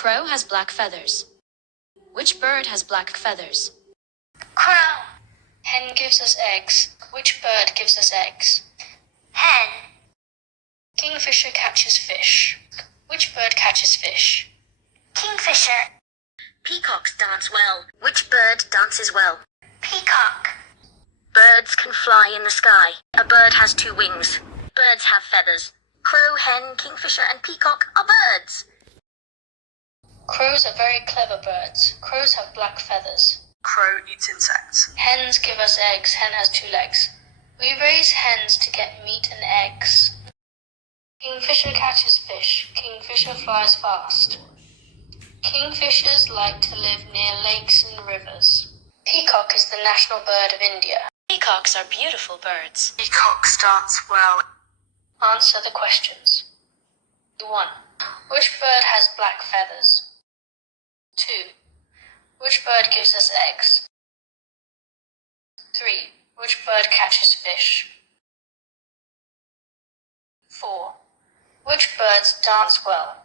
Crow has black feathers. Which bird has black feathers? Crow. Hen gives us eggs. Which bird gives us eggs? Hen. Kingfisher catches fish. Which bird catches fish? Kingfisher. Peacocks dance well. Which bird dances well? Peacock. Birds can fly in the sky. A bird has two wings. Birds have feathers. Crow, hen, kingfisher, and peacock are birds. Crows are very clever birds. Crows have black feathers. Crow eats insects. Hens give us eggs. Hen has two legs. We raise hens to get meat and eggs. Kingfisher catches fish. Kingfisher flies fast. Kingfishers like to live near lakes and rivers. Peacock is the national bird of India. Peacocks are beautiful birds. Peacocks dance well. Answer the questions. 1. Which bird has black feathers? 2. Which bird gives us eggs? 3. Which bird catches fish? 4. Which birds dance well?